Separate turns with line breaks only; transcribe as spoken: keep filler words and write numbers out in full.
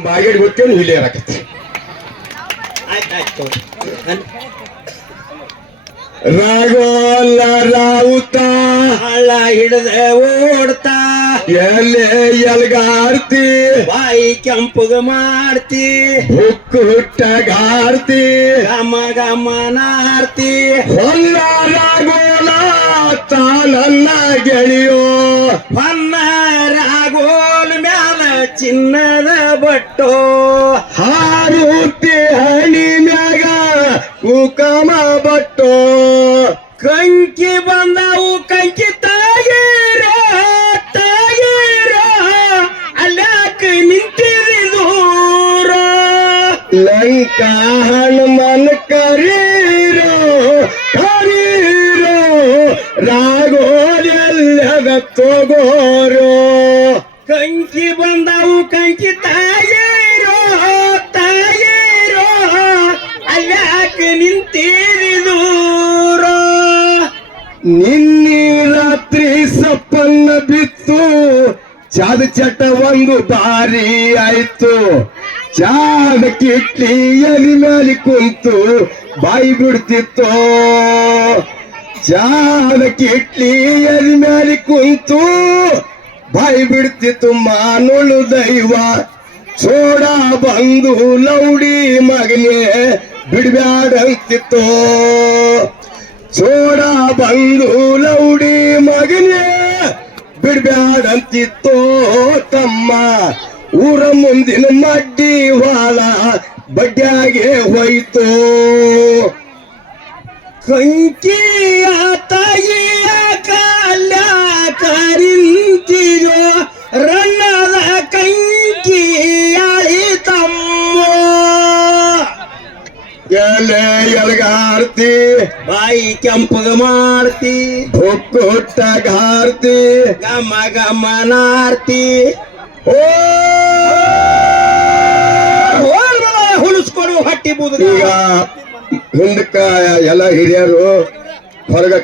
ಬಾಗೇಡಿ ಗೊತ್ತೇನು ಇಲ್ಲಿ ಇರಾಕತ್ತಿ
ಆಯ್ತಾಯ್ತು
ರಾಘವಲ್ಲ ರಾವುತ
ಹಳ್ಳ ಹಿಡದ ಓಡ್ತಾ
ಎಲೆ ಎಲ್ಗಾರ್ತಿ
ಬಾಯಿ ಕೆಂಪುಗ ಮಾಡ್ತಿ
ಹುಕ್ಕು ಹುಟ್ಟಗಾರ್ತಿ
ಗಮ ಗಮನಾರ್ತಿ
ಹೊಲ್ಲ ರಾಗೋಲ ತಾನನ್ನ ಗೆಳೆಯೋ
ಹೊನ್ನ ರಾಗೋಲ್ ಮ್ಯಾಲ ಚಿನ್ನದ ಬಟ್ಟೋ
ಹಾರುತಿ ಹಣಿ ಮ್ಯಾಗ ಕುಕಮ ಬಟ್ಟೋ
ಕಂಕಿ ಬಂದವು ಕಂಕಿ ತಾಗಿರ ತಾಗಿರ ಅಲ್ಯಾಕ ನಿಂತಿರಿ ದೂರ
ಲಂಕಾ ಹನುಮನ್ ಕರೀರೋ ಕರೀರೋ ರಾಗೋಲೆಲ್ಲಗ ತಗೋರೋ
ಕಂಕಿ ಬಂದವು ಕಂಕಿ ತಾಗಿರೋ ತಾಗಿರೋ ಅಲ್ಯಾಕ ನಿಂತಿರಿ ದೂರ
ನಿನ್ನೆ ರಾತ್ರಿ ಸಪ್ಪನ್ನ ಬಿತ್ತು ಚಾದ ಚಟ ಒಂದು ಬಾರಿ ಆಯ್ತು ಚಾದ ಕಿಟ್ಲಿ ಎಲಿ ಮೇಲೆ ಕುಂತು ಬಾಯಿ ಬಿಡ್ತಿತ್ತು ಚಾದ ಕಿಟ್ಲಿ ಎಲಿ ಮೇಲೆ ಕುಂತು ಬಾಯಿ ಬಿಡ್ತಿತ್ತು ಮಾನುಳು ದೈವ ಚೋಡ ಬಂದು ಲೌಡಿ ಮಗನೇ ಬಿಡ್ಬ್ಯಾಡಂತಿತ್ತು ಚೋಡ ಬಂದು ಲೌಡಿ ಮಗನೇ ಬಿಡ್ಬ್ಯಾಡಂತಿತ್ತೋ ತಮ್ಮ ಊರ ಮುಂದಿನ ಮಡ್ಡಿ ವಾಳ ಬಡ್ಡ್ಯಾಗೆ ಹೋಯ್ತು
ಕಂಕಿಯ ತಾಯಿಯ ಕಾಲ ಕರಿಂತಿರೋ ರನ್ನದ ಕಂಕಿಯಾಳಿ ತಮ್ಮ
ಎಲೆ ಎಲ್ಗಾರ್ತಿ
ಬಾಯಿ ಕೆಂಪಗ ಮಾಡ್ತಿ
ಹುಟ್ಟಗಾರ್ತಿ
ಗಮ ಗಮನಾರ್ತಿ
ಓ
ಹುಲಿಸ್ಕೊಡು ಹಟ್ಟಿ ಬೂದ
ಈಗ ಹಿಂದಕ್ಕ ಎಲ್ಲ ಹಿರಿಯರು ಹೊರಗ